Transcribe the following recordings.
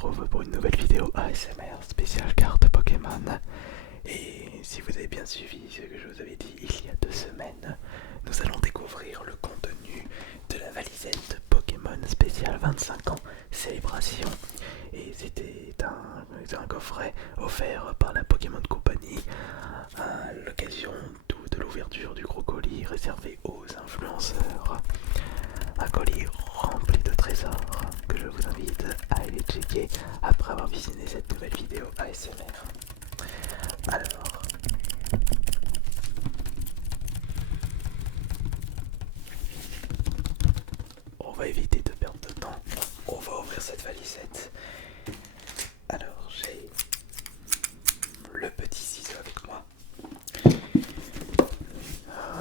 retrouve pour une nouvelle vidéo ASMR spéciale carte Pokémon. Et si vous avez bien suivi ce que je vous avais dit il y a 2 semaines, nous allons découvrir le contenu de la valisette Pokémon spéciale 25 ans célébration. Et c'était un coffret offert par la Pokémon Company à l'occasion de l'ouverture du gros colis réservé aux influenceurs. Un colis rempli de trésors que je vous invite à aller checker après avoir visionné cette nouvelle vidéo ASMR. Alors, on va éviter de perdre de temps. On va ouvrir cette valisette. Alors, j'ai le petit ciseau avec moi.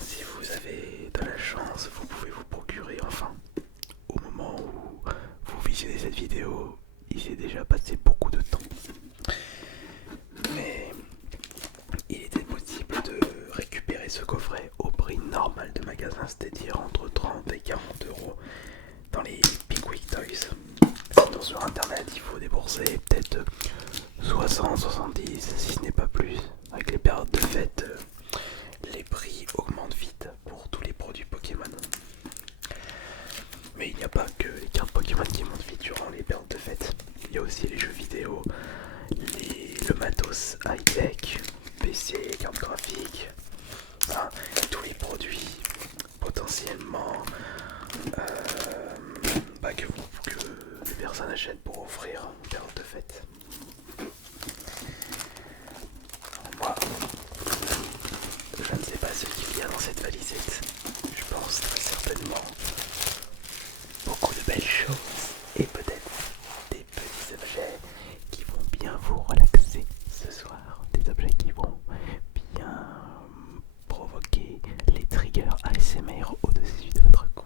Si vous avez de la chance, vous pouvez vous procurer enfin. Au moment où vous visionnez cette vidéo, il s'est déjà passé beaucoup de temps. Mais il était possible de récupérer ce coffret au prix normal de magasin, c'est-à-dire entre 30 et 40 euros dans les Pickwick Toys. Sinon sur internet il faut débourser peut-être 60, 70 si ce n'est pas plus. Avec les périodes de fête, les prix augmentent vite pour tous les produits Pokémon. Mais il n'y a pas que les cartes Pokémon qui montent vite durant les périodes de fête. Il y a aussi les jeux vidéo, le matos high-tech, PC, cartes graphiques, enfin, tous les produits potentiellement que les personnes achètent pour offrir en période de fête. Moi, je ne sais pas ce qu'il y a dans cette valisette. Je pense très certainement beaucoup de belles choses et peut-être des petits objets qui vont bien vous relaxer ce soir. Des objets qui vont bien provoquer les triggers ASMR au-dessus de votre cou.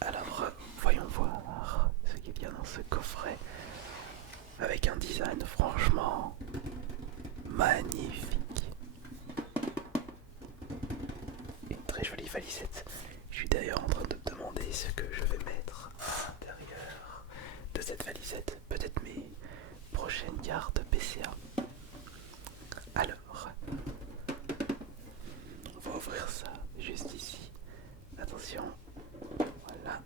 Alors, voyons voir ce qu'il y a dans ce coffret avec un design franchement magnifique. Une très jolie valisette. Je suis d'ailleurs en train de me demander ce que je vais mettre à l'intérieur de cette valisette. Peut-être mes prochaines cartes PCA. Alors, on va ouvrir ça juste ici. Attention. Voilà.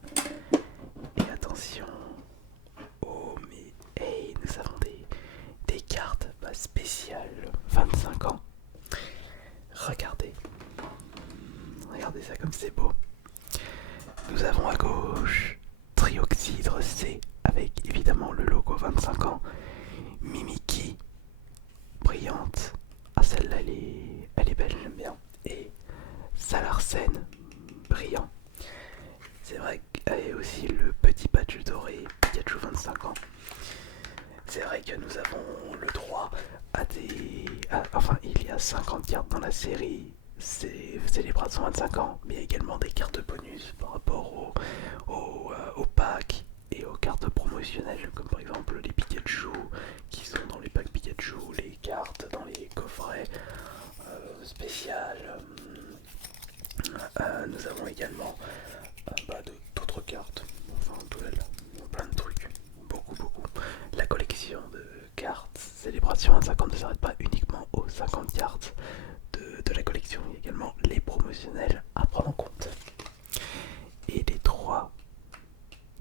Et attention. Oh mais hey, nous avons des cartes spéciales 25 ans. Regardez. Regardez ça comme c'est beau. Nous avons à gauche Trioxydre C avec évidemment le logo 25 ans. Mimikyu, brillante. Ah celle-là elle est belle, j'aime bien. Et Salarsen, brillant. C'est vrai qu'il y a aussi le petit badge doré Pikachu 25 ans. C'est vrai que nous avons le droit à enfin il y a 50 cartes dans la série. C'est célébration 25 ans, mais il y a également des cartes bonus par rapport au pack et aux cartes promotionnelles, comme par exemple les Pikachu qui sont dans les packs Pikachu, les cartes dans les coffrets spéciales. Nous avons également d'autres cartes, enfin plein de trucs, beaucoup. La collection de cartes Célébration 25 ans ne s'arrête pas uniquement aux 50 cartes de la collection, il y a également les promotionnels à prendre en compte. Et les trois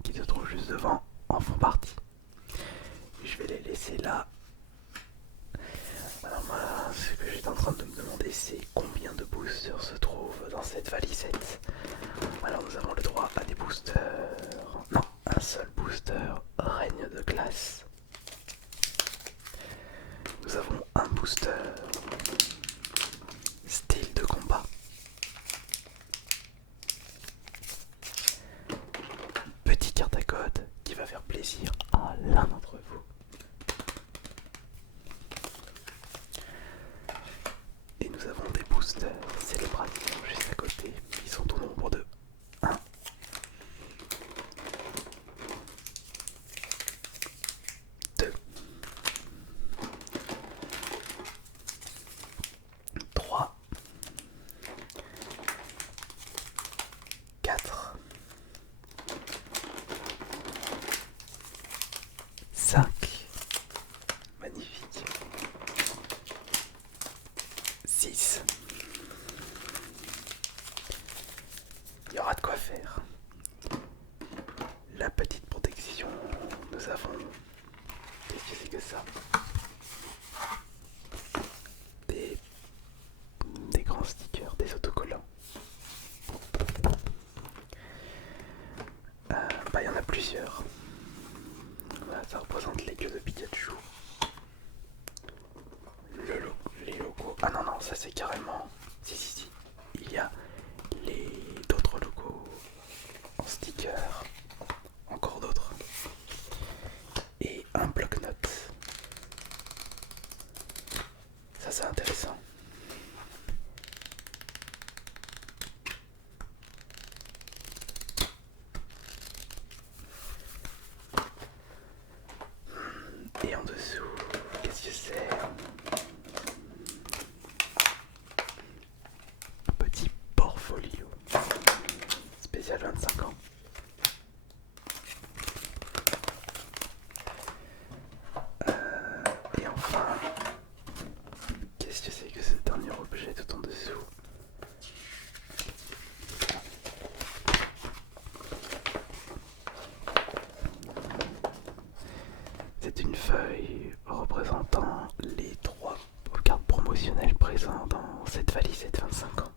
qui se trouvent juste devant en font partie. Je vais les laisser là. Alors moi, ce que j'étais en train de me demander, c'est combien de boosters se trouvent dans cette valisette. Alors nous avons le droit à des boosters. Non, un seul booster règne de glace. Nous avons un booster style de combat. Petite carte à code qui va faire plaisir à l'un d'entre vous. Et nous avons des boosters célébration juste à côté. Ils sont au nombre de 1, 5. Magnifique. 6. Il y aura de quoi faire. La petite protection, nous avons... Qu'est-ce que c'est que ça? Des grands stickers, des autocollants. Il y en a plusieurs. Voilà, ça représente les queues de Pikachu. Les logos. Ah non, non, ça c'est carrément... Si. Il y a d'autres logos en sticker. Encore d'autres. Et un bloc-notes. Ça c'est intéressant. Et en dessous, qu'est-ce que c'est? Un petit portfolio spécial 25 ans. Et enfin, qu'est-ce que c'est que ce dernier objet tout en dessous? C'est une feuille représentant les 3 cartes promotionnelles présentes dans cette valise de 25 ans.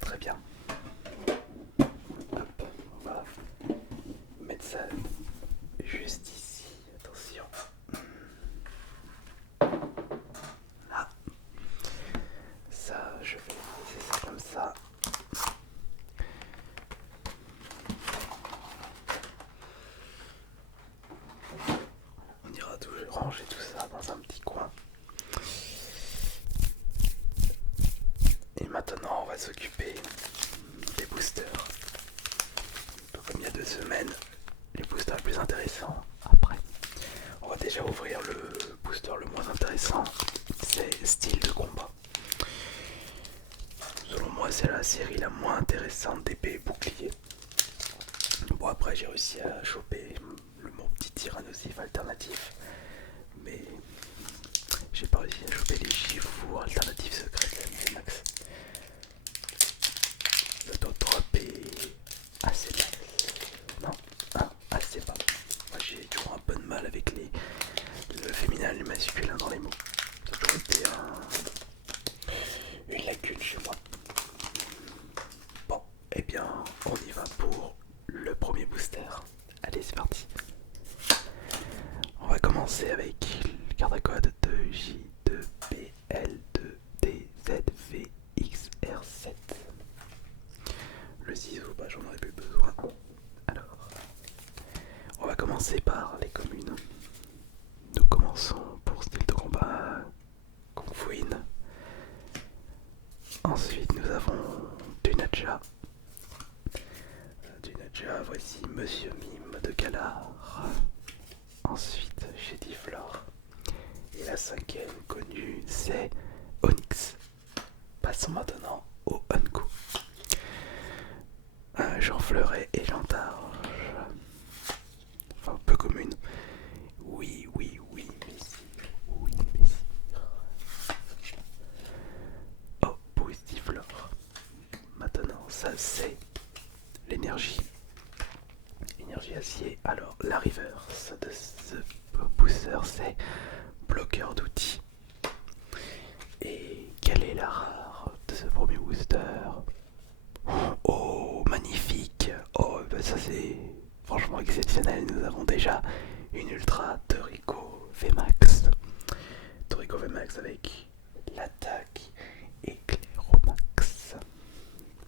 Très bien. Hop, on va mettre ça juste ici. Attention. Là. Ça, je vais laisser ça comme ça. On ira ranger tout ça dans un petit coin. Et maintenant, on va s'occuper des boosters. Comme il y a 2 semaines, les boosters les plus intéressants. Après, on va déjà ouvrir le booster le moins intéressant. C'est style de combat. Selon moi, c'est la série la moins intéressante d'épée et bouclier. Bon, après, j'ai réussi à choper mon petit tyrannosif alternatif. Mais j'ai pas réussi à choper les Gifu alternatives secrètes de Max. Le taux de drop est assez bas. Non, assez bas. Moi, j'ai toujours un peu de mal avec le féminin et le masculin dans les mots. Ça a toujours été une lacune chez moi. Bon, eh bien, on y va pour le premier booster. Allez, c'est parti. On va commencer avec le carte à code de J2PL2DZVXR7. Le ciseau, j'en aurais plus besoin. Alors, on va commencer par les communes. Nous commençons pour style de combat Kung Fu In. Ensuite, nous avons du Naja. Voici Monsieur Mime de Galar. Ensuite, Shediflor. Et la 5e connue, c'est Onyx. Passons maintenant au Unco. Jean Fleuret et Jean Targe. Enfin, peu commune. Oui, messire. Oui, messire. Oh, Boostiflor. Maintenant, ça c'est l'énergie. Énergie acier. Alors, la reverse de ce booster, c'est bloqueur d'outils. Et quelle est la rare de ce premier booster? Oh, magnifique. Oh, ça c'est franchement exceptionnel. Nous avons déjà une Ultra Toriko VMAX. Toriko VMAX avec l'attaque Éclairomax.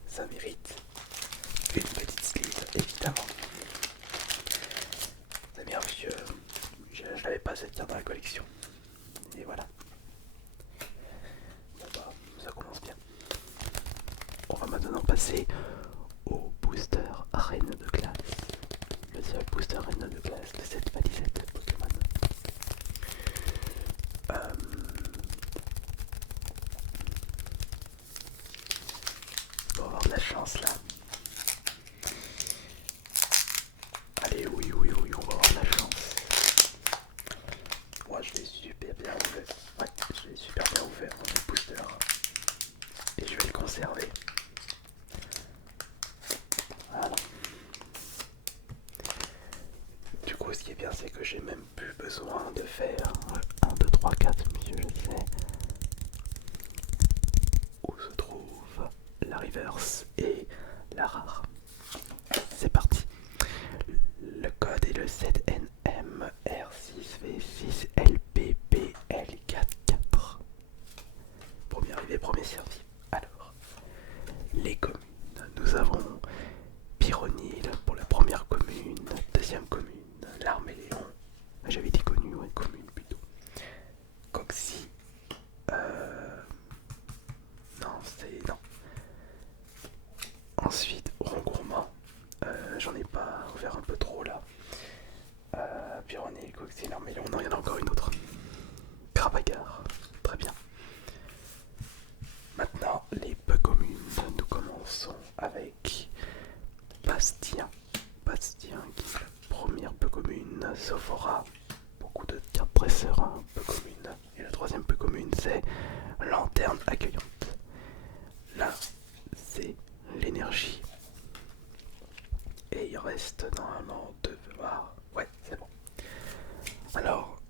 Ça mérite une petite sleeve, évidemment. C'est bien parce que je n'avais pas cette carte dans la collection. Et voilà. Bon bah, ça commence bien. On va maintenant passer au booster Reine de classe. Le seul booster Reine de classe de cette valisette Pokémon. Pour avoir de la chance là. reverse et la rare. C'est parti. Le code est le 7NMR6V6LPPL44. Premier arrivé, premier servi. Alors, les communes. Nous avons Pyronil pour la première commune, deuxième commune, l'Arméléon. J'avais dit connu, ouais, commune plutôt. Coxy. Non, c'est. Non. Ensuite, Rongourmand. J'en ai pas ouvert un peu trop là. Pyronil, Coxy, l'Arméléon. Non, il y en a encore une autre. Krabagar. Très bien. Maintenant, les peu communes. Nous commençons avec Bastien. Bastien qui est la première peu commune. Sophora. Beaucoup de cartes dresseurs, hein, peu communes. Et la troisième peu commune, c'est Lanterne accueillante. Là, c'est l'énergie. Et il reste normalement deux. Ah, ouais, c'est bon. Alors,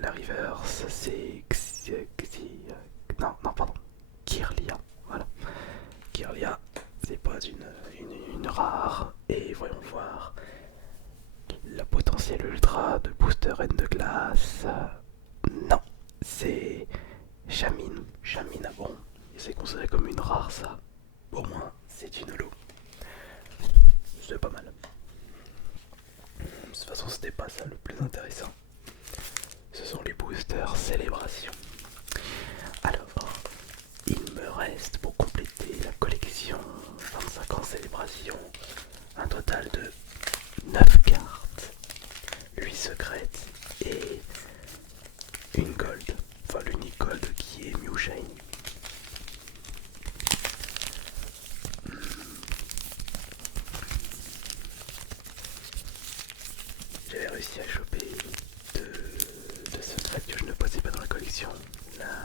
la reverse, c'est non, pardon. Kirlia. Voilà. Kirlia, c'est pas une rare. Et voyons voir. La potentielle ultra de booster N de glace. Non, c'est Chamine. Chamine, ah bon. C'est considéré comme une rare, ça. Au moins, c'est une holo. C'est pas mal. De toute façon, c'était pas ça le plus intéressant. Ce sont les boosters célébration. Alors, il me reste pour compléter la collection 25 ans célébration un total de 9 cartes, 8 secrètes et une gold. Enfin, l'unique gold qui est Mew Shiny. J'avais réussi à choper deux secrètes que je ne posais pas dans la collection là,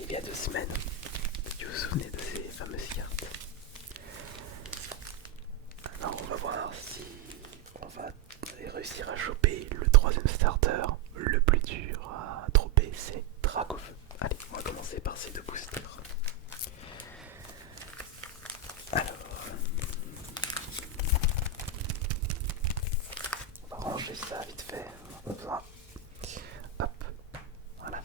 il y a 2 semaines. Vous vous souvenez de ces fameuses cartes? Alors on va voir si on va réussir à choper le troisième starter. Le plus dur à dropper, c'est Dracofeu. Allez, on va commencer par ces deux boosters. Alors, on va ranger ça vite fait. On va, hop, voilà.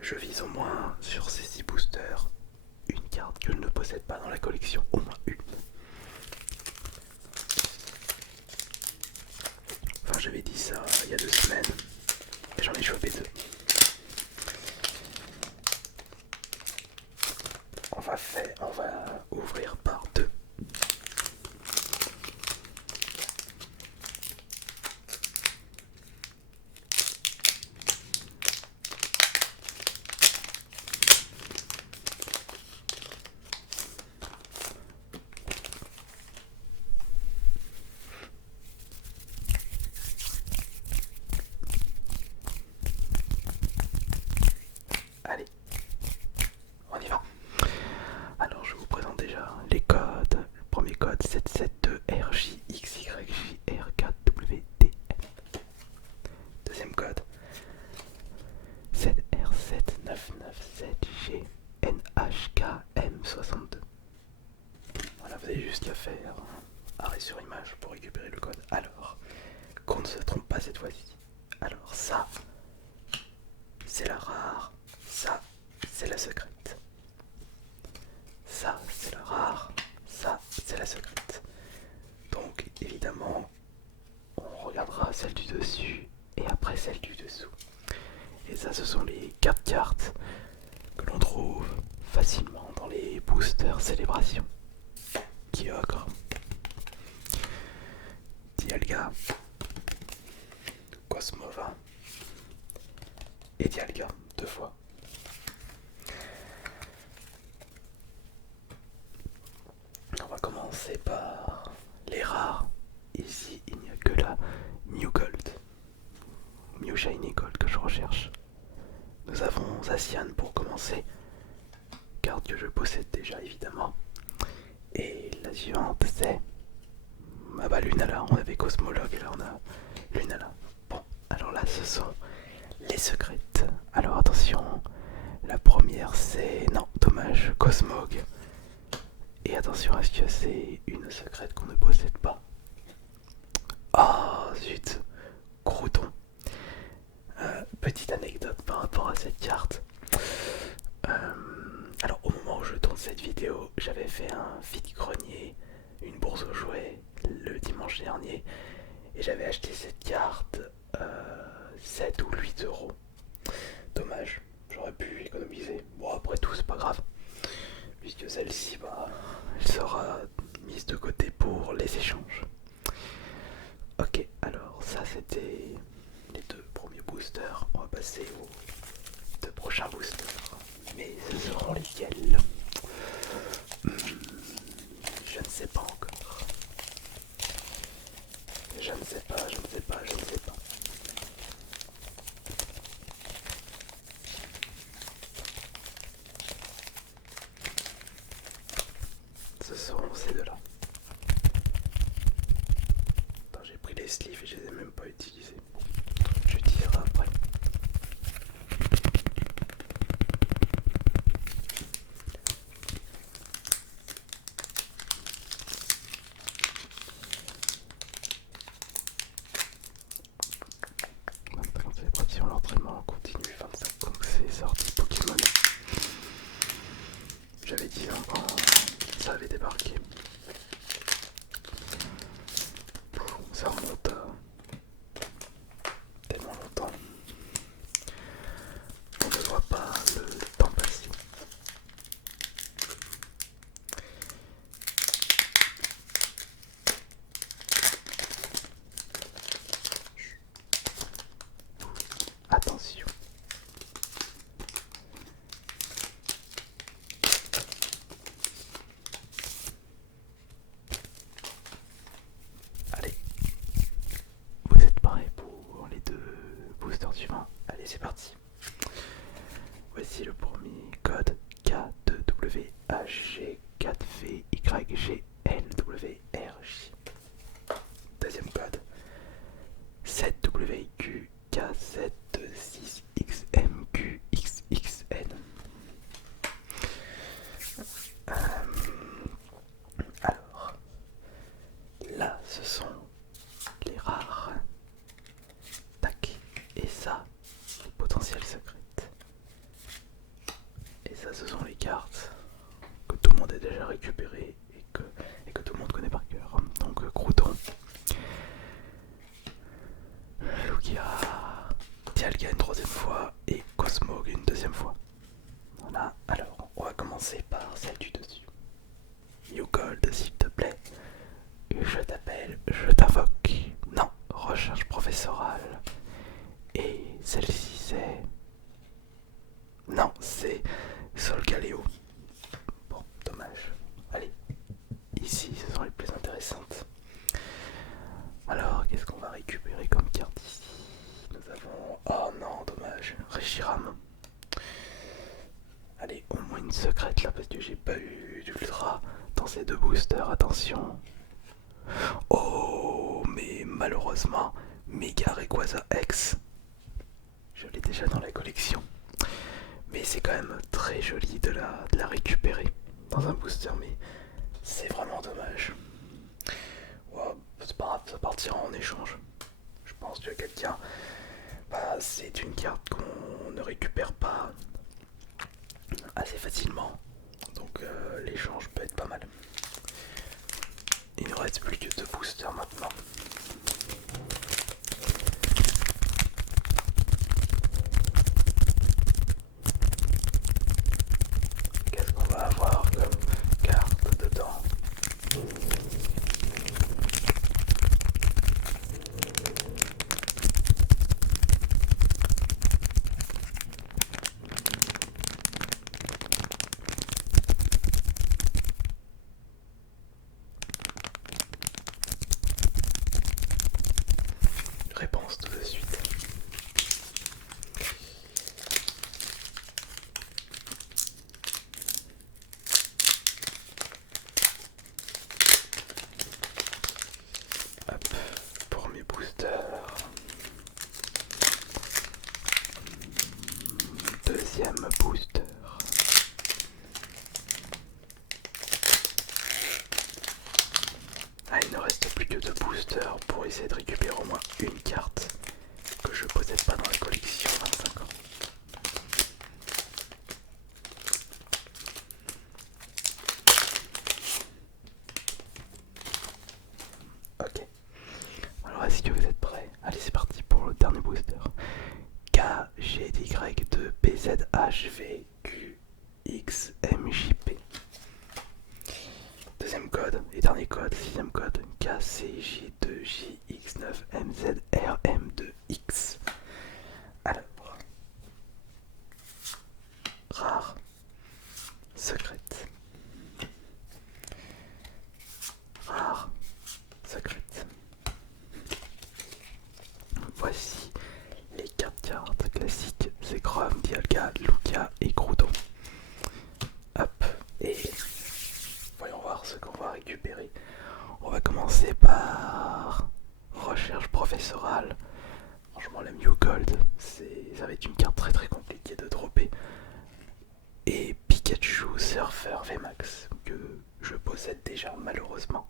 Je vise au moins sur ces 6 boosters une carte que je ne possède pas dans la collection, au moins une. Enfin, j'avais dit ça il y a 2 semaines et j'en ai chopé 2. On va ouvrir par 2. Allez, on y va. Alors je vous présente déjà les codes. Le premier code 772RJXYJR4WDM. Deuxième code 7R7997GNHKM62. Voilà, vous avez juste qu'à faire arrêt sur image pour récupérer le code. Alors, qu'on ne se trompe pas cette fois-ci. Alors ça, c'est la rare. Ça, c'est la secrète. Ça, c'est la rare. Ça, c'est la secrète. Donc, évidemment, on regardera celle du dessus et après celle du dessous. Et ça, ce sont les 4 cartes que l'on trouve facilement dans les boosters célébration. Kyogre, Dialga, Cosmova et Dialga 2 fois. On va commencer par les rares. Ici, il n'y a que la Mew Gold, Mew Shiny Gold que je recherche. Nous avons Zacian pour commencer, carte que je possède déjà évidemment. Et la suivante c'est Lunala. On avait Cosmologue et là on a Lunala. Bon, secrètes. Alors attention, la première c'est... Non, dommage, Cosmog. Et attention, est-ce que c'est une secrète qu'on ne possède pas? Oh zut, Crouton. Petite anecdote par rapport à cette carte. Alors au moment où je tourne cette vidéo, j'avais fait un vide-grenier, une bourse aux jouets le dimanche dernier. Et j'avais acheté cette carte 7 ou 8 euros. Dommage, j'aurais pu économiser. Bon après tout c'est pas grave. Puisque celle-ci, bah, elle sera mise de côté pour les échanges. Ok, alors ça c'était les deux premiers boosters. On va passer aux deux prochains boosters. Mais ce seront lesquels? Je ne sais pas encore. Je ne sais pas. Ce seront ces deux-là. Attends, j'ai pris les sleeves et je les ai même pas utilisés. Je dirai après. Maintenant, c'est parti, l'entraînement continue. 25 ans que c'est sorti Pokémon. J'avais 10 ans quand ça avait débarqué. Ça remonte à tellement longtemps. On ne voit pas le temps passer. Attention. Allez. Vous êtes prêts pour les deux boosters suivants? Allez, c'est parti. Voici le premier code K2WHG4VYGLWRJ. Deuxième code 7WQK76XMQXXN. Alors, là, ce sont les rares. Tac. Et ça, potentiel secrète. Et ça, ce sont les cartes que tout le monde a déjà récupérées et que tout le monde connaît par cœur. Donc, Crouton, Lugia, Dialga une troisième fois et Cosmog une deuxième fois. Voilà, alors on va commencer par celle du dessus. Yougold, s'il te plaît. Je t'appelle, je t'invoque. Non, recherche professorale. Et celle-ci c'est... Non, c'est Solgaleo. Bon, dommage. Allez, ici ce sont les plus intéressantes. Alors, qu'est-ce qu'on va récupérer comme carte ici? Nous avons... Oh non, dommage. Reshiram. Allez, au moins une secrète là, parce que j'ai pas eu d'ultra dans ces deux boosters, attention. Oh, mais malheureusement, Mega Rayquaza X. Je l'ai déjà dans la collection. Mais c'est quand même très joli de la récupérer dans un booster, mais c'est vraiment dommage. Wow, c'est pas grave, ça partira en échange. Je pense que quelqu'un... Bah, c'est une carte qu'on ne récupère pas assez facilement. Donc l'échange peut être pas mal. Il ne reste plus que 2 boosters maintenant. Qu'est-ce qu'on va avoir comme carte dedans? Réponse tout de suite. Hop, pour mes boosters. d'ailleurs au moins une carte que je possède pas dans la collection 25 ans. Ok. Alors est-ce que vous êtes prêts? Allez, c'est parti pour le dernier booster. K, G, Y, 2, P, Z, H, V, Q, X, M, J, P. Deuxième code et dernier code, sixième code, K, C, J, 2, J, X, 9, M, Z, R, M, 2, X. Alors, rare, secrète, rare, secrète. Voici les 4 cartes classiques, c'est Chrome, Dialga, Lugia et Groudon. Hop, et voyons voir ce qu'on va récupérer. On va commencer par recherche professorale. Franchement, la Mew Gold, ça va être une carte très très compliquée de dropper. Et Pikachu Surfer VMAX, que je possède déjà malheureusement.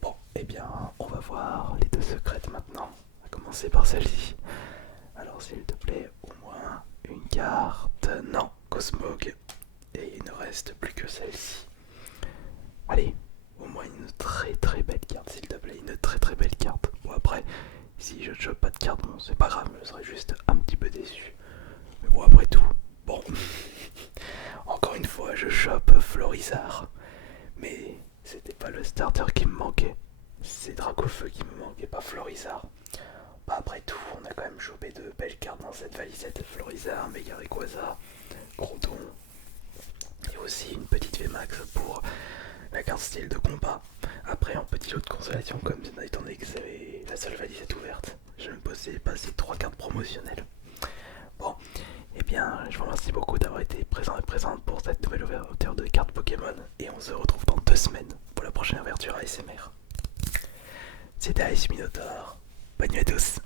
Bon, eh bien, on va voir les deux secrètes maintenant. On va commencer par celle-ci. Alors, s'il te plaît, au moins une carte. Non, Cosmog. Et il ne reste plus que celle-ci. Allez, au moins une très très belle carte, s'il te plaît. Une très très belle carte. Bon, après, si je ne chope pas de carte, bon, c'est pas grave, je serais juste un petit peu déçu. Mais bon, après tout, bon. Encore une fois, je chope Florizard. Mais c'était pas le starter qui me manquait. C'est Dracofeu qui me manquait, pas Florizard. Bah après tout, on a quand même chopé de belles cartes dans cette valisette. Florizard, Mega Rayquaza, Groudon. Et aussi une petite VMAX pour la carte style de combat. Après, en petit lot de consolation, comme étant donné que c'est la seule valisette ouverte, je me possédais pas ces 3 cartes promotionnelles. Bon, eh bien, je vous remercie beaucoup d'avoir été présent et présente pour cette nouvelle ouverture de cartes Pokémon. Et on se retrouve dans 2 semaines pour la prochaine ouverture ASMR. C'était Ice Minotaur. Bonne nuit à tous.